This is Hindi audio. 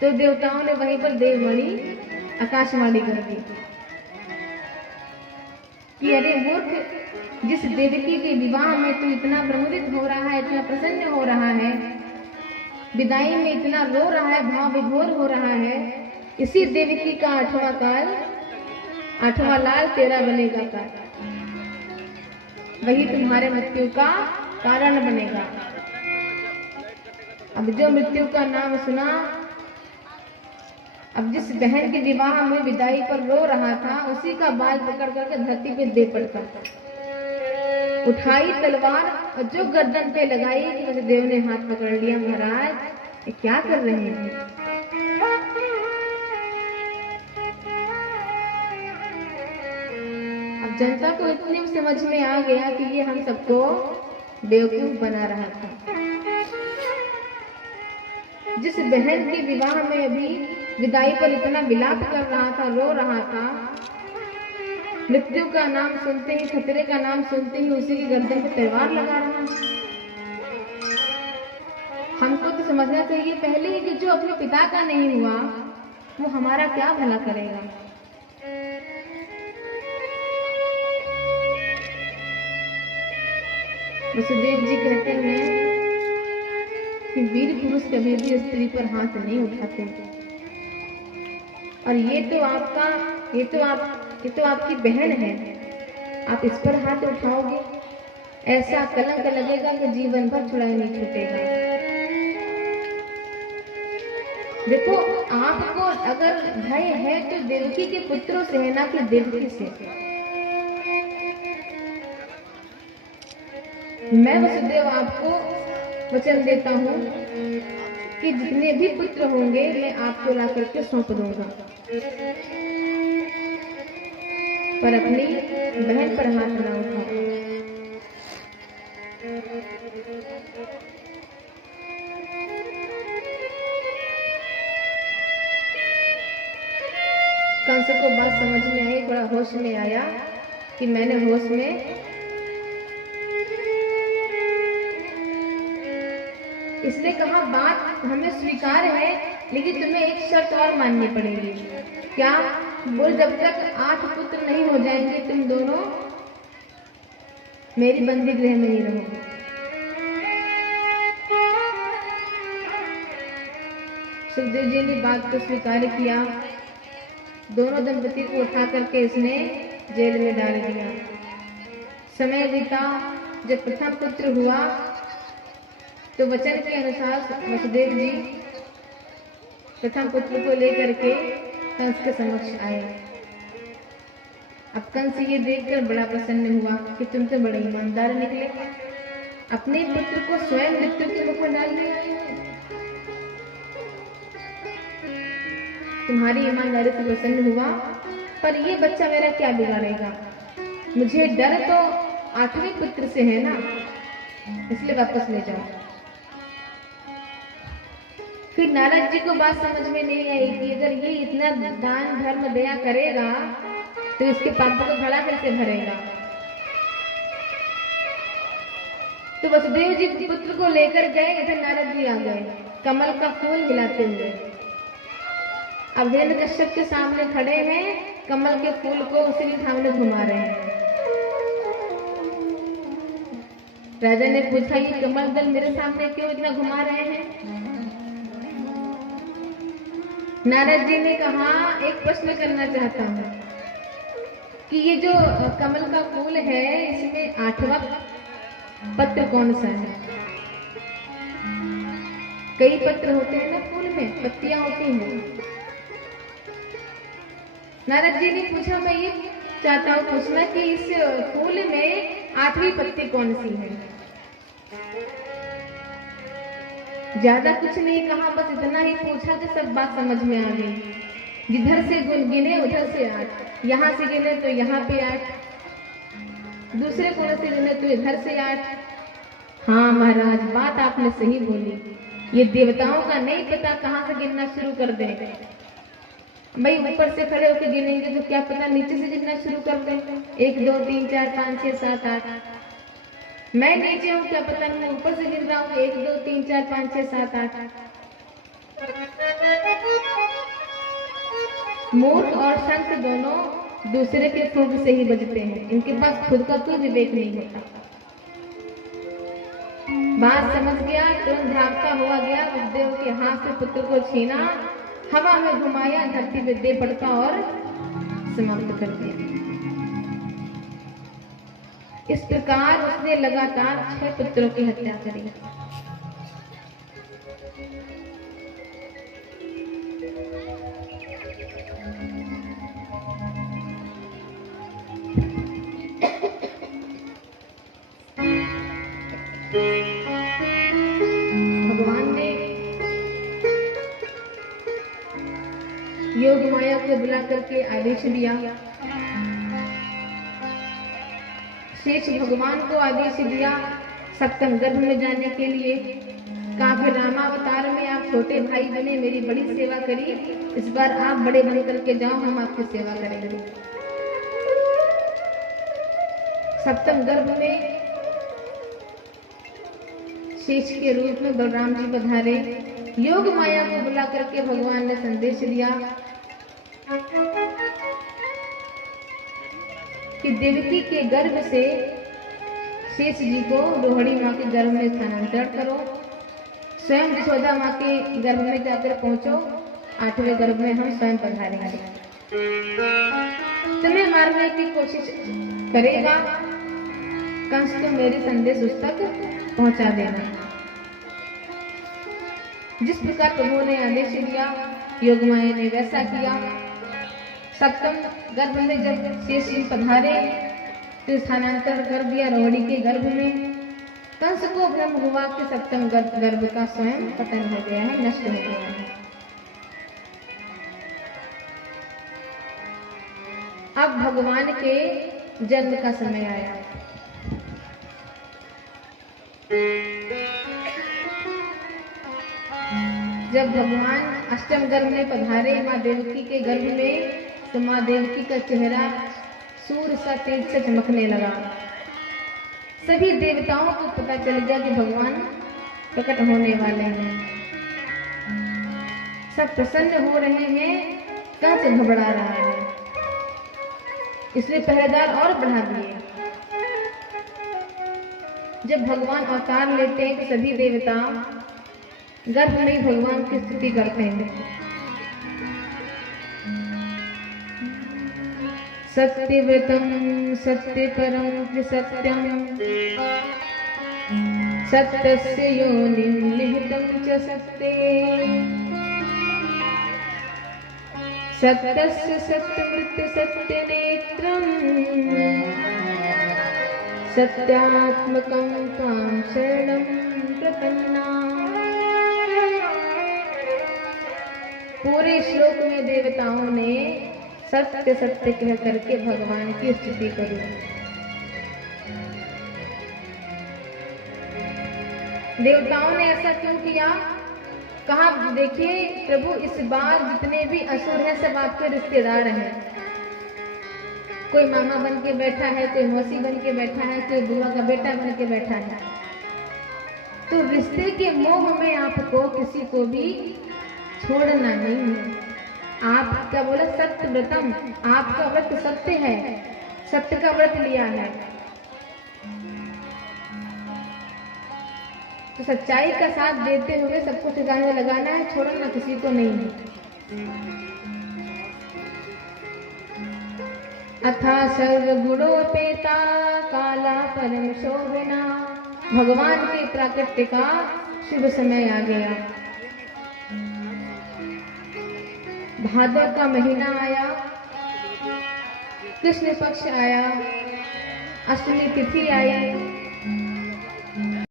तो देवताओं ने वहीं पर देववाणी आकाशवाणी कर दी कि अरे मूर्ख, जिस देवकी के विवाह में तू इतना प्रमुदित हो रहा है, इतना प्रसन्न हो रहा है, विदाई में इतना रो रहा है, भाव विभोर हो रहा है, इसी देवकी का 8वां काल, 8वां लाल तेरा बनेगा काल, वही तुम्हारे मृत्यु का कारण बनेगा। अब जो मृत्यु का नाम सुना, अब जिस बहन के विवाह में विदाई पर रो रहा था, उसी का बाल पकड़ करके धरती पे दे पड़ता, उठाई तलवार और जो गर्दन पे लगाई कि वसुदेव ने हाथ पकड़ लिया। महाराज ये क्या कर रहे हैं? अब जनता को इतने समझ में आ गया कि ये हम सबको बेवकूफ बना रहा था। जिस बहन के विवाह में अभी विदाई पर इतना विलाप कर रहा था, रो रहा था, मृत्यु का नाम सुनते ही, खतरे का नाम सुनते ही उसी की गर्दन पे तलवार लगा रहा है। हमको तो समझना चाहिए पहले ही कि जो अपने पिता का नहीं हुआ वो हमारा क्या भला करेगा। वसुदेव जी कहते हैं कि वीर पुरुष कभी भी स्त्री पर हाथ नहीं उठाते, और ये तो आपकी बहन है, आप इस पर हाथ उठाओगे, ऐसा कलंक लगेगा कि जीवन भर छुड़ाई नहीं छूटेगा। देखो, आपको अगर भय है तो देवकी के पुत्रों से है, ना कि देवकी से। मैं वसुदेव आपको वचन देता हूँ कि जितने भी पुत्र होंगे मैं आपको ला करके सौंप दूंगा, पर अपनी बहन पर हाथ ना उठाओ। कंस को बात समझ में आई, बड़ा होश में आया कि मैंने होश में इसने कहा बात हमें स्वीकार है, लेकिन तुम्हें एक शर्त और माननी पड़ेगी। क्या? बोल, जब तक 8 पुत्र नहीं हो जाएंगे तुम दोनों मेरी बंदी गृह में ही रहोगे। सुखदेव जी ने बात को स्वीकार किया। दोनों दंपति को उठा करके इसने जेल में डाल दिया। समय बीता, जब प्रथम पुत्र हुआ तो वचन के अनुसार वसुदेव जी प्रथम पुत्र को लेकर के कंस के समक्ष आए। अब कंस ये देखकर बड़ा प्रसन्न हुआ कि तुम तो बड़े ईमानदार निकले, अपने पुत्र को स्वयं मृत्यु के मुख में डालने आए हो। तुम्हारी ईमानदारी से प्रसन्न हुआ, पर ये बच्चा मेरा क्या बिगाड़ेगा? मुझे डर तो 8वें पुत्र से है ना, इसलिए वापस ले जाओ। फिर नारद जी को बात समझ में नहीं आई कि अगर ये इतना दान धर्म दया करेगा तो इसके पापों को घड़ा कैसे भरेगा। तो वसुदेव जी पुत्र को लेकर गए, इधर नारद जी आ गए कमल का फूल हिलाते हुए। अब हिरण्यकश्यप के सामने खड़े हैं, कमल के फूल को उसी के सामने घुमा रहे हैं। राजा ने पूछा, ये कमल दल मेरे सामने क्यों इतना घुमा रहे हैं? नारद जी ने कहा, एक प्रश्न करना चाहता हूँ कि ये जो कमल का फूल है, इसमें 8वां पत्र कौन सा है? कई पत्र होते हैं ना फूल में, पत्तियां होती हैं। नारद जी ने पूछा, मैं ये चाहता हूँ पूछना कि इस फूल में 8वीं पत्ती कौन सी है? ज्यादा कुछ नहीं कहा, बस इतना ही पूछा कि सब बात समझ में आ गई। जिधर से गिने उधर से 8, यहाँ से गिने तो यहाँ पे 8, दूसरे कोने से गिने तो इधर से 8। हाँ महाराज, बात आपने सही बोली, ये देवताओं का नहीं पता कहाँ से गिनना शुरू कर दें। भाई ऊपर से खड़े होकर गिनेंगे तो क्या पता नीचे से गिनना शुरू कर दें, 1 2 3 4 5 6 7 8। मैं नीचे हूँ, क्या पता मैं ऊपर से गिन रहा हूँ 1 2 3 4 5 6 7 8। मूर्ख और संत दोनों दूसरे के फूंक से ही बजते हैं, इनके पास खुद का कोई विवेक नहीं होता। बात समझ गया, तुरंत भागता हुआ गया, वसुदेव के हाथ से पुत्र को छीना, हवा में घुमाया, धरती पे दे पड़ता और समाप्त कर दिया। इस प्रकार उसने लगातार 6 पुत्रों की हत्या करी। भगवान ने योग माया को बुला करके आदेश दिया। शेष भगवान को आदेश दिया सप्तम गर्भ में जाने के लिए। कहा फिर रामावतार में आप छोटे भाई बने, मेरी बड़ी सेवा करी, इस बार आप बड़े बन करके जाओ, हम आपकी सेवा करेंगे। सप्तम गर्भ में शेष के रूप में बलराम जी पधारे। योग माया को बुला करके भगवान ने संदेश दिया कि देवकी के गर्भ से शेष जी को रोहिणी माँ के गर्भ में स्थानांतरण करो, स्वयं यशोदा माँ के गर्भ में जाकर पहुंचो, 8वें गर्भ में हम स्वयं पधारेंगे। तुम्हें मारने की कोशिश करेगा, कंस तो मेरे संदेश उस तक पहुंचा देना। जिस प्रकार प्रभु ने आदेश दिया, योग माया ने वैसा किया। सप्तम गर्भ में जब शेष जी पधारे तो स्थानांतरण कर दिया रोहिणी के गर्भ में। कंस को भ्रम हुआ कि सप्तम गर्भ का स्वयं पतन हो गया है, नष्ट हो गया है। अब भगवान के जन्म का समय आया। जब भगवान अष्टम गर्भ में पधारे माँ देवकी के गर्भ में, तो माँ देवकी का चेहरा सूर्य सा तेज से चमकने लगा। सभी देवताओं को पता चल गया कि भगवान प्रकट होने वाले हैं। सब प्रसन्न हो रहे हैं, कंस घबरा रहा है, इसलिए पहरेदार और बढ़ा दिए। जब भगवान अवतार लेते हैं तो सभी देवता गर्भ में भगवान की स्तुति करते हैं। सत्यव्रतम सत्यपरम त्रिसत्यम सत्यस्य योनिं निहितं च सत्ये सत्यस्य सत्यमृत्य सत्यनेत्रं सत्यात्मकं त्वां शरणं प्रपन्नाः। पूरे श्लोक में देवताओं ने सत्य सत्य कह करके भगवान की स्तुति करी। देवताओं ने ऐसा क्यों किया? कहा देखिए प्रभु, इस बार जितने भी असुर हैं सब आपके रिश्तेदार हैं। कोई मामा बन के बैठा है, कोई मौसी बन के बैठा है, कोई बुआ का बेटा बन के बैठा है। तो रिश्ते के मोह में आपको किसी को भी छोड़ना नहीं है। आपका बोला सत्य व्रतम, आपका व्रत सत्य है, सत्य का व्रत लिया है तो सच्चाई का साथ देते हुए सबको ठिकाने लगाना है, छोड़ना किसी को नहीं है। अथा सर्वगुणोपेता काला परम शोभना। भगवान के प्राकट्य का शुभ समय आ गया। भाद्र का महीना आया, कृष्ण पक्ष आया, अष्टमी तिथि आई।